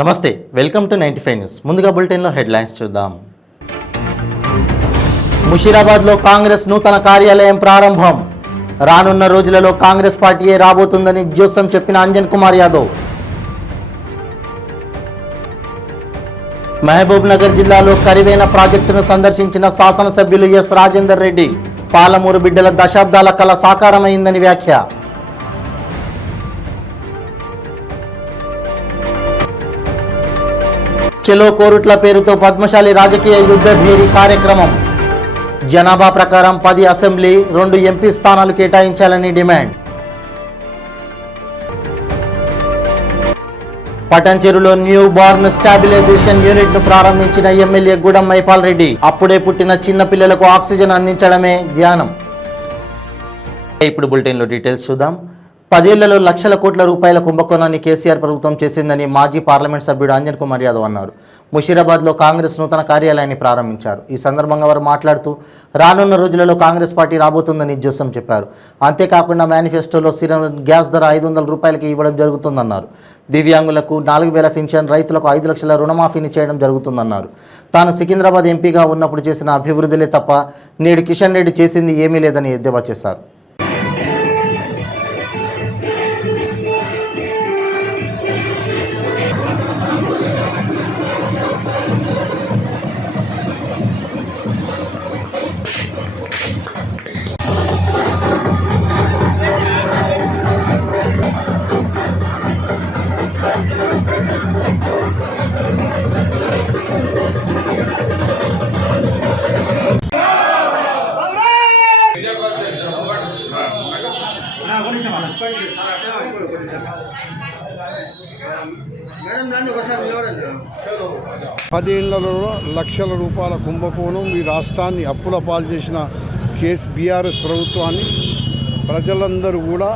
నమస్తే, welcome to 95 news. ముందుగా బులెటిన్లో హెడ్లైన్స్ చూద్దాం. ముషీరాబాద్లో కాంగ్రెస్ నూతన కార్యాలయం ప్రారంభం. రానున్న రోజులలో కాంగ్రెస్ పార్టీయే రాబోతుందని జోసం చెప్పిన అంజన్ కుమార్ యాదవ్. మహబూబ్ నగర్ జిల్లాలో కరివేన ప్రాజెక్టును సందర్శించిన శాసనసభ్యులు ఎస్ రాజేందర్ రెడ్డి. పాలమూరు బిడ్డల దశాబ్దాల కల సాకారమైందని వ్యాఖ్య. చెలో కోరుట్ల పేరుతో పద్మశాలి రాజకీయ యుద్ధ భేరీ కార్యక్రమం. జనాభా ప్రకారం 10 అసెంబ్లీ 2 ఎంపీ స్థానాలు కేటాయించాలని డిమాండ్. పటంచెరులో న్యూ బార్న్ స్టాబిలైజేషన్ యూనిట్ ను ప్రారంభించిన ఎమ్మెల్యే గూడెం మైపాల్ రెడ్డి. అప్పుడే పుట్టిన చిన్న పిల్లలకు ఆక్సిజన్ అందించడమే ధ్యానం. ఇప్పుడు బులెటిన్లో డీటెయిల్స్ చూద్దాం. 10 ఏళ్లలో లక్షల కోట్ల రూపాయల కుంభకోణాన్ని కేసీఆర్ ప్రభుత్వం చేసిందని మాజీ పార్లమెంట్ సభ్యుడు అంజన్ కుమార్ యాదవ్ అన్నారు. ముషీరాబాద్లో కాంగ్రెస్ నూతన కార్యాలయాన్ని ప్రారంభించారు. ఈ సందర్భంగా వారు మాట్లాడుతూ రానున్న రోజులలో కాంగ్రెస్ పార్టీ రాబోతుందని జోసం చెప్పారు. అంతేకాకుండా మేనిఫెస్టోలో సిలిండర్ గ్యాస్ ధర 500 రూపాయలకి ఇవ్వడం జరుగుతుందన్నారు. దివ్యాంగులకు 4000 పింఛన్, రైతులకు 5 లక్షల రుణమాఫీని చేయడం జరుగుతుందన్నారు. తాను సికింద్రాబాద్ ఎంపీగా ఉన్నప్పుడు చేసిన అభివృద్ధులే తప్ప నేడు కిషన్ రెడ్డి చేసింది ఏమీ లేదని ఎద్దేవా చేశారు. పదేళ్లలో లక్షల రూపాయల కుంభకోణం ఈ రాష్ట్రాన్ని అప్పుల పాలు చేసిన బీఆర్ఎస్ ప్రభుత్వాన్ని ప్రజలందరూ కూడా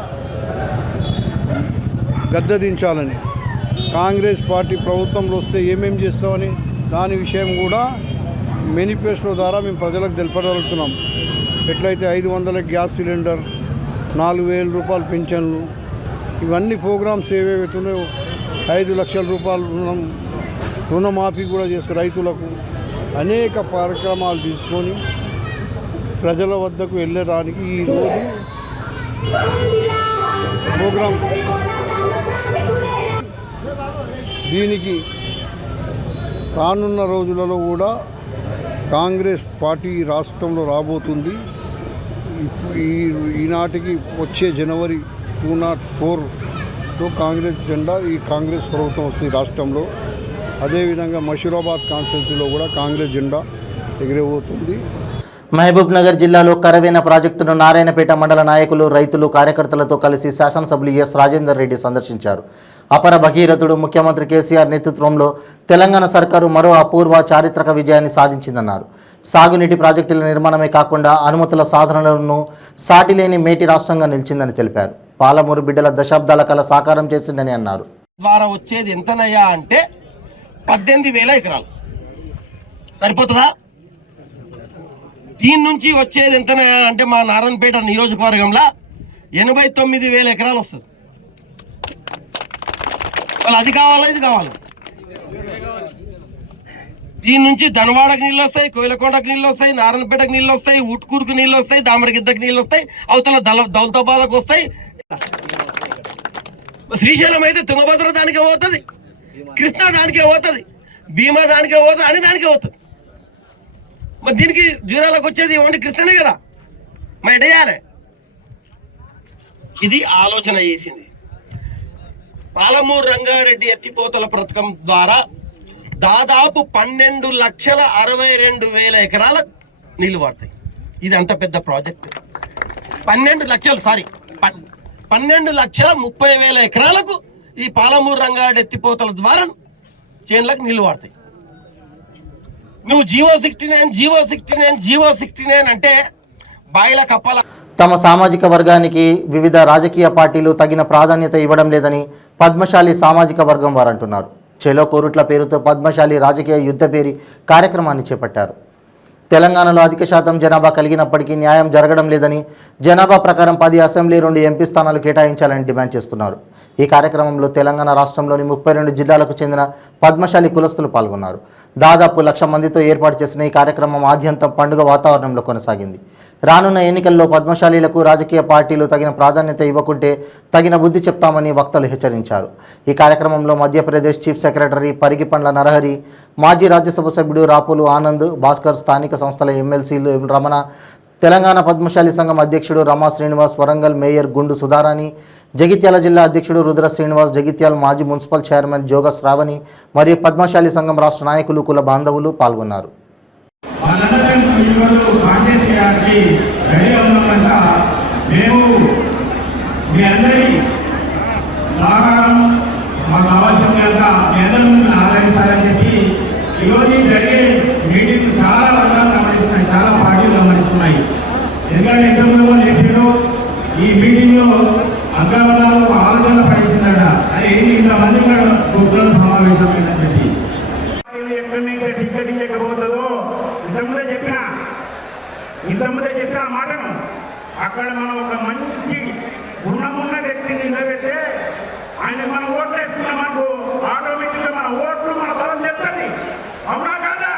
గద్దెదించాలని, కాంగ్రెస్ పార్టీ ప్రభుత్వంలో వస్తే ఏమేం చేస్తామని దాని విషయం కూడా మేనిఫెస్టో ద్వారా మేము ప్రజలకు తెలుపగలుగుతున్నాం. ఎట్లయితే 500 గ్యాస్ సిలిండర్, 4000 రూపాయల పింఛన్లు, ఇవన్నీ ప్రోగ్రామ్స్ ఏవేవైతున్నాయో 5 లక్షల రూపాయలు రుణమాఫీ కూడా చేస్తే రైతులకు అనేక కార్యక్రమాలు తీసుకొని ప్రజల వద్దకు వెళ్ళడానికి ఈరోజు ప్రోగ్రాం. దీనికి రానున్న రోజులలో కూడా కాంగ్రెస్ పార్టీ రాష్ట్రంలో రాబోతుంది. ఈనాటికి వచ్చే జనవరి 2004లో కాంగ్రెస్ జెండా ఈ కాంగ్రెస్ ప్రభుత్వం వస్తుంది రాష్ట్రంలో. అదేవిధంగా మషీరాబాద్ కాన్స్టిట్యున్సీలో కూడా కాంగ్రెస్ జెండా ఎగిరబోతుంది. మహబూబ్ నగర్ జిల్లాలో కరవేన ప్రాజెక్టును నారాయణపేట మండల నాయకులు, రైతులు, కార్యకర్తలతో కలిసి శాసనసభ్యులు ఎస్ రాజేందర్ రెడ్డి సందర్శించారు. అపర భగీరథుడు ముఖ్యమంత్రి కేసీఆర్ నేతృత్వంలో తెలంగాణ సర్కారు మరో అపూర్వ చారిత్రక విజయాన్ని సాధించిందన్నారు. సాగునీటి ప్రాజెక్టుల నిర్మాణమే కాకుండా అనుమతుల సాధనలను సాటిలేని మేటి రాష్ట్రంగా నిలిచిందని తెలిపారు. పాలమూరు బిడ్డల దశాబ్దాల కల సాకారం చేసిందని అన్నారు. ద్వారా వచ్చేది ఎంతనయ్యా అంటే 18,000 ఎకరాలు సరిపోతుందా? దీని నుంచి వచ్చేది ఎంతనయ్యా అంటే మా నారాయణపేట నియోజకవర్గంలో 89,000 ఎకరాలు వస్తుంది. వాళ్ళు అది కావాలా, ఇది కావాలి. దీని నుంచి ధనవాడకు నీళ్ళు వస్తాయి, కోయిలకొండకు నీళ్ళు వస్తాయి, నారాయణపేటకు నీళ్ళు వస్తాయి, ఉట్కూరుకు నీళ్ళు వస్తాయి, దామరగిద్దకు నీళ్ళు వస్తాయి, అవతల దౌలతాబాద్కు వస్తాయి. శ్రీశైలం అయితే తుంగభద్ర దానికే పోతుంది, కృష్ణా దానికే పోతుంది, భీమా దానికే పోతుంది, అని దానికే పోతుంది. మరి దీనికి జూరాలకు వచ్చేది ఓన్లీ కృష్ణనే కదా, మరి ఎడయాలి. ఇది ఆలోచన చేసింది. పాలమూరు రంగారెడ్డి ఎత్తిపోతల పథకం ద్వారా దాదాపు 12,62,000 ఎకరాల నీళ్లు పడతాయి. ఇది అంత పెద్ద ప్రాజెక్ట్. 12,30,000 ఎకరాలకు ఈ పాలమూరు రంగారెడ్డి ఎత్తిపోతల ద్వారా చేన్లకు నీళ్లు పడతాయి. నువ్వు జీవో 69 అంటే బాయిల కప్పాల. తమ సామాజిక వర్గానికి వివిధ రాజకీయ పార్టీలు తగిన ప్రాధాన్యత ఇవ్వడం లేదని పద్మశాలి సామాజిక వర్గం వారు అంటున్నారు. చెలో కోరుట్ల పేరుతో పద్మశాలి రాజకీయ యుద్ధ భేరీ కార్యక్రమాన్ని చేపట్టారు. తెలంగాణలో అధిక శాతం జనాభా కలిగినప్పటికీ న్యాయం జరగడం లేదని, జనాభా ప్రకారం 10 అసెంబ్లీ 2 ఎంపీ స్థానాలు కేటాయించాలని డిమాండ్ చేస్తున్నారు. ఈ కార్యక్రమంలో తెలంగాణ రాష్ట్రంలోని 32 జిల్లాలకు చెందిన పద్మశాలి కులస్తులు పాల్గొన్నారు. దాదాపు 1,00,000 మందితో ఏర్పాటు చేసిన ఈ కార్యక్రమం ఆద్యంతం పండుగ వాతావరణంలో కొనసాగింది. రానున్న ఎన్నికల్లో పద్మశాలీలకు రాజకీయ పార్టీలు తగిన ప్రాధాన్యత ఇవ్వకుంటే తగిన బుద్ధి చెప్తామని వక్తలు హెచ్చరించారు. ఈ కార్యక్రమంలో మధ్యప్రదేశ్ చీఫ్ సెక్రటరీ పరిగిపండ్ల నరహరి, మాజీ రాజ్యసభ సభ్యుడు రాపోలు ఆనంద్, భాస్కర్, స్థానిక సంస్థల ఎమ్మెల్సీలు రమణ, తెలంగాణ పద్మశాలి సంఘం అధ్యక్షుడు రమా శ్రీనివాస్, వరంగల్ మేయర్ గుండు సుధారాణి, జగిత్యాల జిల్లా అధ్యక్షుడు రుద్ర శ్రీనివాస్, జగిత్యాల మాజీ మున్సిపల్ చైర్మన్ జోగ శ్రావణి మరియు పద్మశాలి సంఘం రాష్ట్ర నాయకులు, కుల బాంధవులు పాల్గొన్నారు. మేము మీ అందరి సహకారం మాకు కావాల్సిందంత మీ అందరి ముందు ఆదరిస్తారని చెప్పి ఈరోజు జరిగే మీటింగ్ చాలా వర్గాలు గమనిస్తున్నాయి, చాలా పార్టీలు గమనిస్తున్నాయి. ఎందుకంటే ఇంతకుముందు వాళ్ళు చెప్పారు ఈ మీటింగ్లో అగ్రవర్ణాలు ఆలోచన పడిచిందట, అది ఇంతమంది గ్రూపులను సమావేశమైందని చెప్పి ఎక్కడైతే టికెట్ ఇవ్వకపోతుందో ఇంతకుముందే చెప్పిన మాటను అక్కడ మనం ఒక మంచి గుణమున్న వ్యక్తిని నిలబెడితే ఆయన మనం ఓట్లు వేసుకున్నామనుకో ఆటోమేటిక్గా మన ఓట్లు మన బలం చెప్తుంది. అవునా కాదా?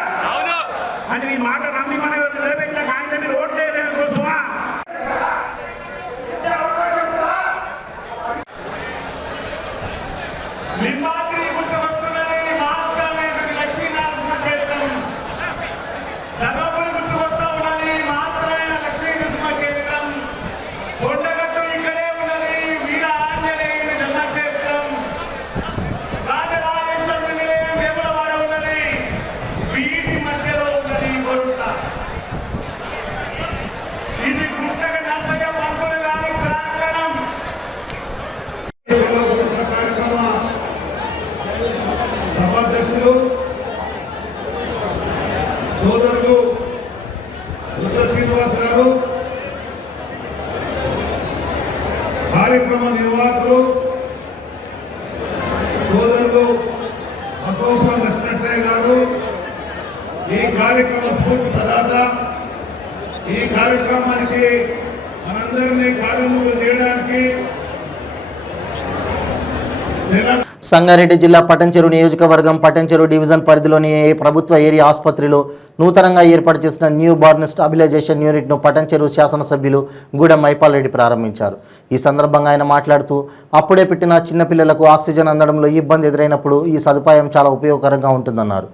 అని ఈ మాట నమ్మి మనం నిలబెట్టిన ఆయన మీరు ఓట్లు వేయలేదు కోసమా నిర్మాత్రి గుర్తు వస్తున్నది, మాత్రమే లక్ష్మీనారాయణ చరిత్రం ధర్మపురి గుర్తు వస్తూ ఉన్నది, మాత్రమే లక్ష్మీ నరసింహ క్షేత్రం కొండగట్టు ఇక్కడే ఉన్నది, వీర ఆంజనేయుని ధర్మక్షేత్రం రాజరాజేశ్వరుని నిలయం వేములవాడ ఉన్నది, వీటి మధ్యలో ఉన్నది గొరుట. ఇది గుట్టక నర్సయ్య పంతులు గారి ప్రాంగణం. కార్యక్రమ సభాధ్యక్షులు సోదరులు రుద్ర శ్రీనివాస్ గారు, కార్యక్రమ నిర్వాహకులు సోదరులు అశోపురం లక్ష్మణసాయి గారు, ఈ కార్యక్రమ స్ఫూర్తి ప్రదాత, ఈ కార్యక్రమానికి మనందరినీ కార్యములు చేయడానికి సంగారెడ్డి జిల్లా పటంచెరు నియోజకవర్గం పటంచెరు డివిజన్ పరిధిలోని ప్రభుత్వ ఏరియా ఆసుపత్రిలో నూతనంగా ఏర్పాటు చేసిన న్యూ బార్న్ స్టాబిలైజేషన్ యూనిట్ను పటంచెరు శాసనసభ్యులు గూడెం మైపాల్ రెడ్డి ప్రారంభించారు. ఈ సందర్భంగా ఆయన మాట్లాడుతూ అప్పుడే పుట్టిన చిన్నపిల్లలకు ఆక్సిజన్ అందడంలో ఇబ్బంది ఎదురైనప్పుడు ఈ సదుపాయం చాలా ఉపయోగకరంగా ఉంటుందన్నారు.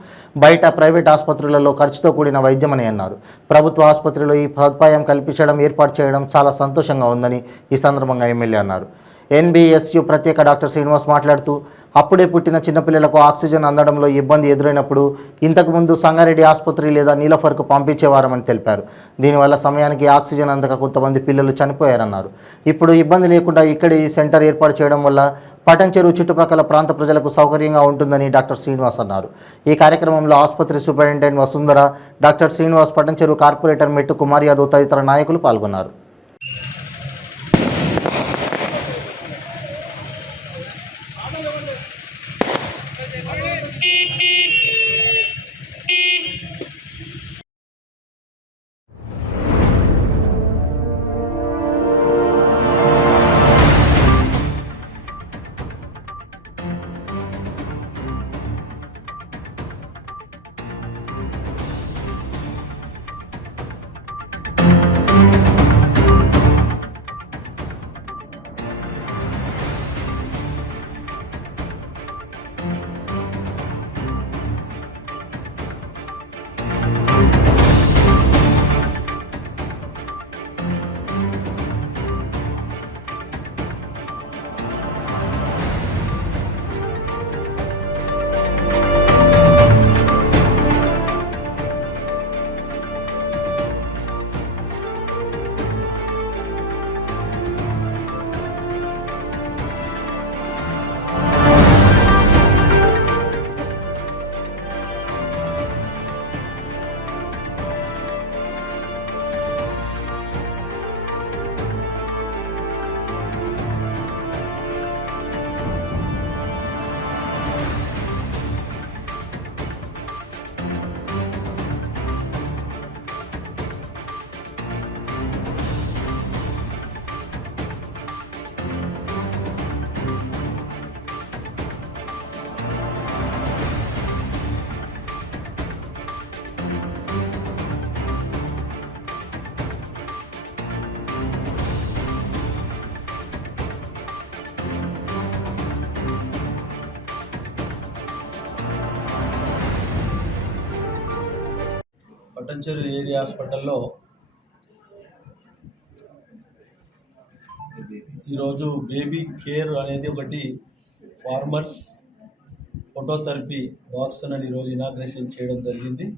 బయట ప్రైవేట్ ఆసుపత్రులలో ఖర్చుతో కూడిన వైద్యమని అన్నారు. ప్రభుత్వ ఆసుపత్రిలో ఈ సదుపాయం కల్పించడం, ఏర్పాటు చేయడం చాలా సంతోషంగా ఉందని ఈ సందర్భంగా ఎమ్మెల్యే అన్నారు. ఎన్బిఎస్యు ప్రత్యేక డాక్టర్ శ్రీనివాస్ మాట్లాడుతూ అప్పుడే పుట్టిన చిన్నపిల్లలకు ఆక్సిజన్ అందడంలో ఇబ్బంది ఎదురైనప్పుడు ఇంతకుముందు సంగారెడ్డి ఆసుపత్రి లేదా నీలఫర్కు పంపించేవారని తెలిపారు. దీనివల్ల సమయానికి ఆక్సిజన్ అందక కొంతమంది పిల్లలు చనిపోయారన్నారు. ఇప్పుడు ఇబ్బంది లేకుండా ఇక్కడే ఈ సెంటర్ ఏర్పాటు చేయడం వల్ల పటంచెరు చుట్టుపక్కల ప్రాంత ప్రజలకు సౌకర్యంగా ఉంటుందని డాక్టర్ శ్రీనివాస్ అన్నారు. ఈ కార్యక్రమంలో ఆసుపత్రి superintendent Vasundhara, doctor Srinivas, Patancheru corporator మెట్టు కుమార్ యాదవ్ తదితర నాయకులు పాల్గొన్నారు. పట్టంచెరు ఏరియా హాస్పిటల్లో ఈరోజు బేబీ కేర్ అనేది ఒకటి ఫార్మర్స్ ఫోటోథెరపీ బాక్స్ అని ఈరోజు ఇనాగ్రేషన్ చేయడం జరిగింది.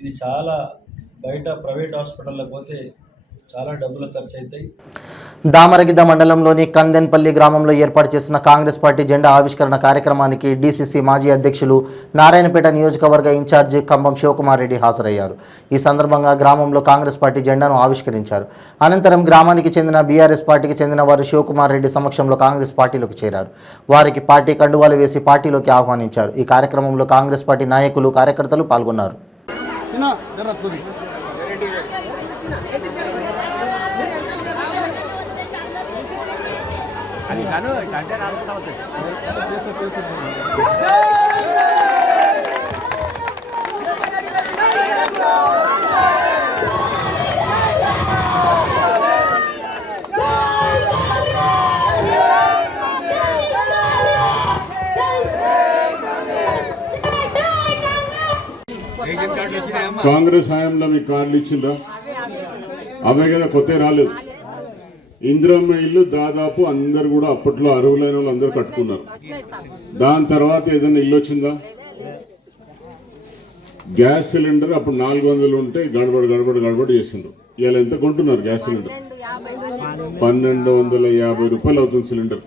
ఇది చాలా బయట ప్రైవేట్ హాస్పిటల్లో పోతే చాలా డబ్బులు ఖర్చు అవుతాయి. దామరగిద్ద మండలంలోని కందెన్పల్లి గ్రామంలో ఏర్పాటు చేసిన కాంగ్రెస్ పార్టీ జెండా ఆవిష్కరణ కార్యక్రమానికి డీసీసీ మాజీ అధ్యక్షులు నారాయణపేట నియోజకవర్గ ఇన్ఛార్జి కంబం శివకుమార్ రెడ్డి హాజరయ్యారు. ఈ సందర్భంగా గ్రామంలో కాంగ్రెస్ పార్టీ జెండాను ఆవిష్కరించారు. అనంతరం గ్రామానికి చెందిన బీఆర్ఎస్ పార్టీకి చెందిన వారు శివకుమార్ రెడ్డి సమక్షంలో కాంగ్రెస్ పార్టీలోకి చేరారు. వారికి పార్టీ కండువాలు వేసి పార్టీలోకి ఆహ్వానించారు. ఈ కార్యక్రమంలో కాంగ్రెస్ పార్టీ నాయకులు కార్యకర్తలు పాల్గొన్నారు. కాంగ్రెస్ హయాంలో మీకు కార్లు ఇచ్చిండ్రా? అవే కదా, కొత్త రాలేదు. ఇందిరమ్మ ఇల్లు దాదాపు అందరు కూడా అప్పట్లో అర్హులైన వాళ్ళు అందరూ కట్టుకున్నారు. దాని తర్వాత ఏదైనా ఇల్లు వచ్చిందా? గ్యాస్ సిలిండర్ అప్పుడు 400 ఉంటే గడబడి చేసిండ్రు. ఇవాళ ఎంత కొంటున్నారు గ్యాస్ సిలిండర్? 1250 రూపాయలు అవుతుంది సిలిండర్.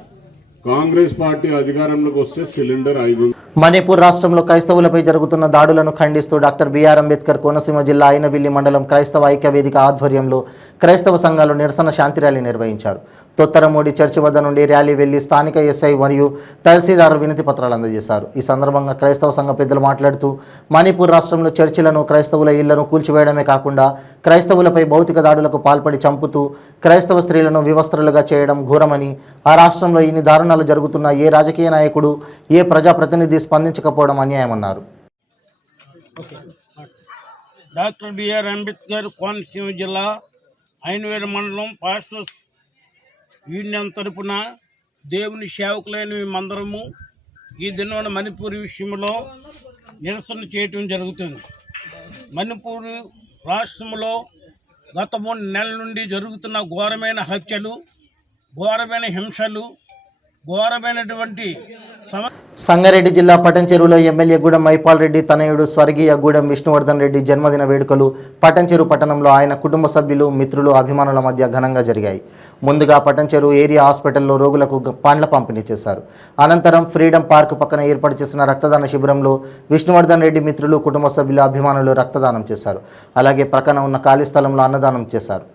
కాంగ్రెస్ పార్టీ అధికారంలోకి వస్తే సిలిండర్ 500. మణిపూర్ రాష్ట్రంలో క్రైస్తవులపై జరుగుతున్న దాడులను ఖండిస్తూ డాక్టర్ బిఆర్ అంబేద్కర్ కోనసీమ జిల్లా అయినవిల్లి మండలం క్రైస్తవ ఐక్య వేదిక ఆధ్వర్యంలో క్రైస్తవ సంఘాలు నిరసన శాంతి ర్యాలీ నిర్వహించారు. తొత్తరమూడి చర్చి వద్ద నుండి ర్యాలీ వెళ్లి స్థానిక ఎస్ఐ మరియు తహసీల్దార్ వినతి పత్రాలు అందజేశారు. ఈ సందర్భంగా క్రైస్తవ సంఘ పెద్దలు మాట్లాడుతూ మణిపూర్ రాష్ట్రంలో చర్చిలను, క్రైస్తవుల ఇళ్లను కూల్చివేయడమే కాకుండా క్రైస్తవులపై భౌతిక దాడులకు పాల్పడి చంపుతూ క్రైస్తవ స్త్రీలను వివస్త్రులుగా చేయడం ఘోరమని, ఆ రాష్ట్రంలో ఇన్ని దారుణాలు జరుగుతున్న ఏ రాజకీయ నాయకుడు, ఏ ప్రజాప్రతినిధి స్పందించకపోవడం అన్యాయమన్నారు. డాక్టర్ బిఆర్ అంబేద్కర్ కోనసీమ జిల్లా అయినవేల మండలం పాస్టర్స్ యూనియన్ తరపున దేవుని సేవకులైన మేమందరము ఈ దినాన మణిపూర్ విషయంలో నిరసన చేయటం జరుగుతుంది. మణిపూర్ రాష్ట్రంలో గత 3 నెలల నుండి జరుగుతున్న ఘోరమైన హత్యలు, ఘోరమైన హింసలు, ఘోరమైనటువంటి సంగారెడ్డి జిల్లా పటంచెరులో ఎమ్మెల్యే గూడెం మైపాల్ రెడ్డి తనయుడు స్వర్గీయ గూడెం విష్ణువర్ధన్ రెడ్డి జన్మదిన వేడుకలు పటంచెరు పట్టణంలో ఆయన కుటుంబ సభ్యులు, మిత్రులు, అభిమానుల మధ్య ఘనంగా జరిగాయి. ముందుగా పటంచెరు ఏరియా హాస్పిటల్లో రోగులకు పండ్ల పంపిణీ చేశారు. అనంతరం ఫ్రీడమ్ పార్క్ పక్కన ఏర్పాటు చేసిన రక్తదాన శిబిరంలో విష్ణువర్ధన్ రెడ్డి మిత్రులు, కుటుంబ సభ్యులు, అభిమానులు రక్తదానం చేశారు. అలాగే ప్రక్కన ఉన్న ఖాళీ స్థలంలో అన్నదానం చేశారు.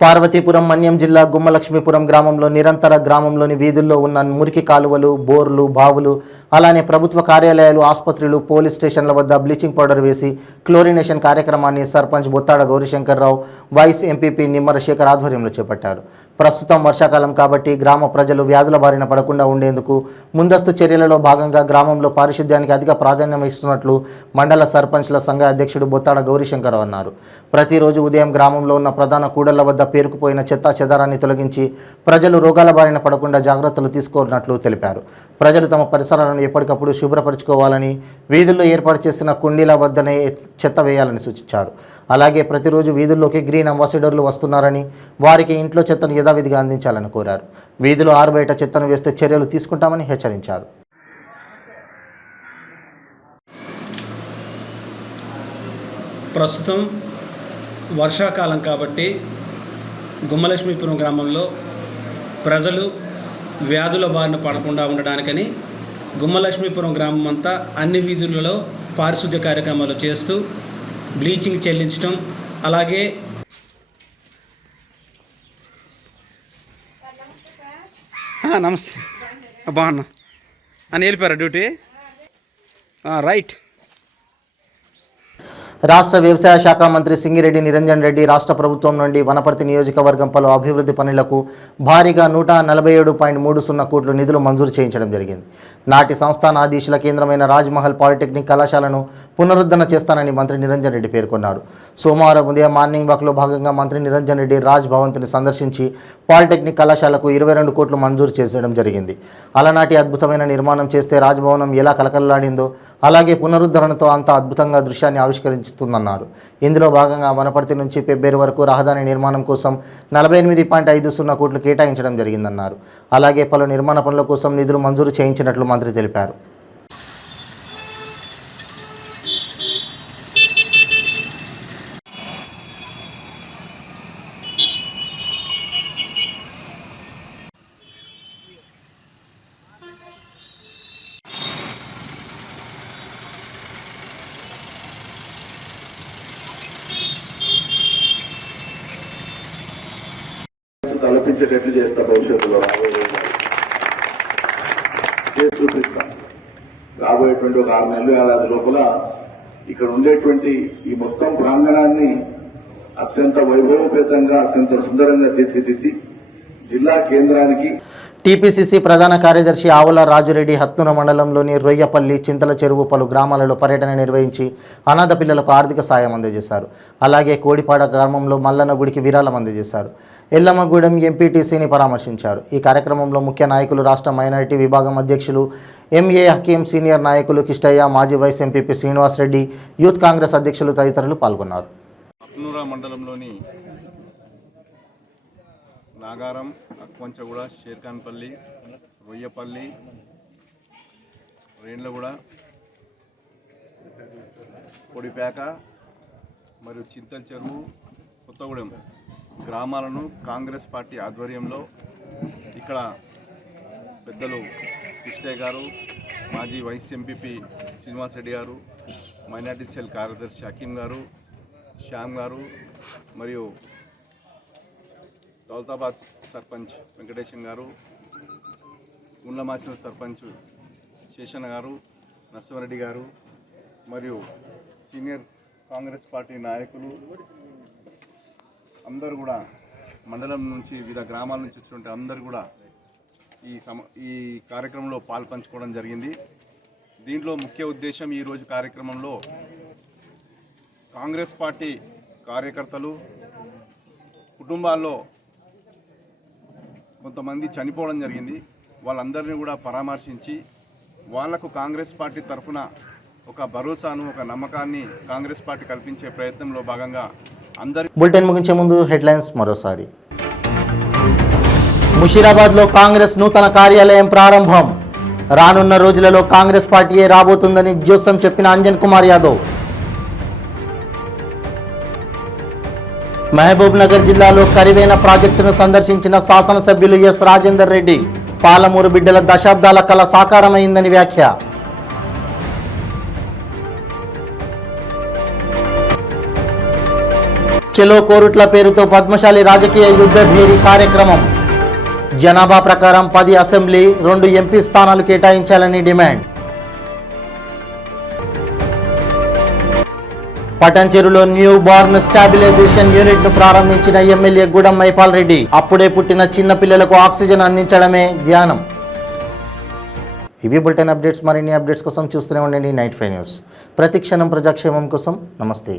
పార్వతీపురం మన్యం జిల్లా గుమ్మలక్ష్మీపురం గ్రామంలో నిరంతర గ్రామంలోని వీధుల్లో ఉన్న మురికి కాలువలు, బోర్లు, బావులు, అలానే ప్రభుత్వ కార్యాలయాలు, ఆసుపత్రులు, పోలీస్ స్టేషన్ల వద్ద బ్లీచింగ్ పౌడర్ వేసి క్లోరినేషన్ కార్యక్రమాన్ని సర్పంచ్ బొత్తాడ గౌరీశంకర్రావు, వైస్ ఎంపీపీ నిమ్మర శేఖర్ ఆధ్వర్యంలో చేపట్టారు. ప్రస్తుతం వర్షాకాలం కాబట్టి గ్రామ ప్రజలు వ్యాధుల బారిన పడకుండా ఉండేందుకు ముందస్తు చర్యలలో భాగంగా గ్రామంలో పారిశుద్ధ్యానికి అధిక ప్రాధాన్యం ఇస్తున్నట్లు మండల సర్పంచ్ల సంఘ అధ్యక్షుడు బొత్తాడ గౌరీశంకర్రావు అన్నారు. ప్రతిరోజు ఉదయం గ్రామంలో ఉన్న ప్రధాన కూడళ్ల వద్ద పేరుకుపోయిన చెత్తా చెదారాన్ని తొలగించి ప్రజలు రోగాల బారిన పడకుండా జాగ్రత్తలు తీసుకోనున్నట్లు తెలిపారు. ప్రజలు తమ పరిసరాలను ఎప్పటికప్పుడు శుభ్రపరచుకోవాలని, వీధుల్లో ఏర్పాటు చేసిన కుండీల వద్దనే చెత్త వేయాలని సూచించారు. అలాగే ప్రతిరోజు వీధుల్లోకి గ్రీన్ అంబాసిడర్లు వస్తున్నారని, వారికి ఇంట్లో చెత్తను యథావిధిగా అందించాలని కోరారు. వీధులు ఆరుబయట చెత్తను వేస్తే చర్యలు తీసుకుంటామని హెచ్చరించారు. ప్రస్తుతం వర్షాకాలం కాబట్టి గుమ్మలక్ష్మీపురం గ్రామంలో ప్రజలు వ్యాధుల బారిన పడకుండా ఉండడానికని గుమ్మలక్ష్మీపురం గ్రామం అంతా అన్ని వీధులలో పారిశుద్ధ్య కార్యక్రమాలు చేస్తూ బ్లీచింగ్ చెల్లించడం, అలాగే నమస్తే బాగున్నా అని వెళ్ళిపోయారా డ్యూటీ రైట్. రాష్ట్ర వ్యవసాయ శాఖ మంత్రి సింగిరెడ్డి నిరంజన్ రెడ్డి రాష్ట్ర ప్రభుత్వం నుండి వనపర్తి నియోజకవర్గం పలు అభివృద్ధి పనులకు భారీగా 147.30 కోట్ల నిధులు మంజూరు చేయించడం జరిగింది. నాటి సంస్థానాధీశుల కేంద్రమైన రాజ్మహల్ పాలిటెక్నిక్ కళాశాలను పునరుద్ధరణ చేస్తానని మంత్రి నిరంజన్ రెడ్డి పేర్కొన్నారు. సోమవారం ఉదయం మార్నింగ్ వాక్లో భాగంగా మంత్రి నిరంజన్ రెడ్డి రాజ్ భవంతిని సందర్శించి పాలిటెక్నిక్ కళాశాలకు 22 కోట్లు మంజూరు చేసడం జరిగింది. అలనాటి అద్భుతమైన నిర్మాణం చేస్తే రాజ్భవనం ఎలా కలకలలాడిందో అలాగే పునరుద్ధరణతో అంత అద్భుతంగా దృశ్యాన్ని ఆవిష్కరిస్తుందన్నారు. ఇందులో భాగంగా వనపర్తి నుంచి పెబ్బేరు వరకు రహదారి నిర్మాణం కోసం 48.50 కోట్లు కేటాయించడం జరిగిందన్నారు. అలాగే పలు నిర్మాణ పనుల కోసం నిధులు మంజూరు చేయించినట్లు మంత్రి తెలిపారు. తలపించేటట్లు చేస్తా భవిష్యత్తులో చూపిస్తా. రాబోయేటువంటి ఒక 6 నెలలు ఏడాది లోపల ఇక్కడ ఉండేటువంటి ఈ మొత్తం ప్రాంగణాన్ని అత్యంత వైభవపేతంగా అత్యంత సుందరంగా తీర్చిదిద్ది జిల్లా కేంద్రానికి టీపీసీసీ ప్రధాన కార్యదర్శి ఆవుల రాజురెడ్డి హత్నూర మండలంలోని రొయ్యపల్లి, చింతల చెరువు పలు గ్రామాలలో పర్యటన నిర్వహించి అనాథ పిల్లలకు ఆర్థిక సాయం అందజేశారు. అలాగే కోడిపాడ గ్రామంలో మల్లన్న గుడికి విరాళం అందజేశారు. ఎల్లమ్మగూడెం ఎంపీటీసీని పరామర్శించారు. ఈ కార్యక్రమంలో ముఖ్య నాయకులు, రాష్ట్ర మైనారిటీ విభాగం అధ్యక్షులు ఎంఏ హకీం, సీనియర్ నాయకులు కిష్టయ్య, మాజీ vice MPP Srinivasareddy, youth Congress అధ్యక్షులు తదితరులు పాల్గొన్నారు. హత్నూర మండలంలోని నాగారం, అక్వంచగూడ, షేర్ఖాన్పల్లి, రొయ్యపల్లి, రేండ్లగూడ, పొడిపేక మరియు చింతల చెరువు, కొత్తగూడెం గ్రామాలను కాంగ్రెస్ పార్టీ ఆధ్వర్యంలో ఇక్కడ పెద్దలు కిష్టయ్య గారు, మాజీ వైస్ ఎంపీపీ శ్రీనివాసరెడ్డి గారు, మైనార్టీ సెల్ కార్యదర్శి హకీం గారు, శ్యామ్ గారు మరియు దౌలతాబాద్ సర్పంచ్ వెంకటేశం గారు, గుండ్లమాచిన సర్పంచ్ శేషన్న గారు, నరసింహారెడ్డి గారు మరియు సీనియర్ కాంగ్రెస్ పార్టీ నాయకులు అందరూ కూడా మండలం నుంచి వివిధ గ్రామాల నుంచి వచ్చినటువంటి అందరూ కూడా ఈ కార్యక్రమంలో పాల్పంచుకోవడం జరిగింది. దీంట్లో ముఖ్య ఉద్దేశం ఈరోజు కార్యక్రమంలో కాంగ్రెస్ పార్టీ కార్యకర్తలు కుటుంబాల్లో కొంతమంది చనిపోవడం జరిగింది. వాళ్ళందరినీ కూడా పరామర్శించి వాళ్లకు కాంగ్రెస్ పార్టీ తరఫున ఒక భరోసాను, ఒక నమ్మకాన్ని కాంగ్రెస్ పార్టీ కల్పించే ప్రయత్నంలో భాగంగా అందరి బులెటిన్ ముగించే ముందు హెడ్లైన్స్ మరోసారి. ముషీరాబాద్లో కాంగ్రెస్ నూతన కార్యాలయం ప్రారంభం. రానున్న రోజులలో కాంగ్రెస్ పార్టీయే రాబోతుందని జోసం చెప్పిన అంజన్ కుమార్ యాదవ్. మహబూబ్ నగర్ జిల్లాలో కరివేన ప్రాజెక్టును సందర్శించిన శాసనసభ్యులు ఎస్ రాజేందర్ రెడ్డి. పాలమూరు బిడ్డల దశాబ్దాల కళ సాకారమైందని వ్యాఖ్య. చెలో కోరుట్ల పేరుతో పద్మశాలి రాజకీయ యుద్ధ భేరీ కార్యక్రమం. జనాభా ప్రకారం 10 అసెంబ్లీ, 2 ఎంపీ స్థానాలు కేటాయించాలని డిమాండ్. పటంచెరులో న్యూ బార్న్ స్టాబిలైజేషన్ యూనిట్ ను ప్రారంభించిన ఎమ్మెల్యే గూడెం మైపాల్ రెడ్డి. అప్పుడే పుట్టిన చిన్న పిల్లలకు ఆక్సిజన్ అందించడమే ధ్యానం. ఇవి బులెటిన్ అప్డేట్స్. మరిన్ని అప్డేట్స్ కోసం చూస్తూనే ఉండండి 95 న్యూస్. ప్రతిక్షణం ప్రజాక్షేమం కోసం. నమస్తే.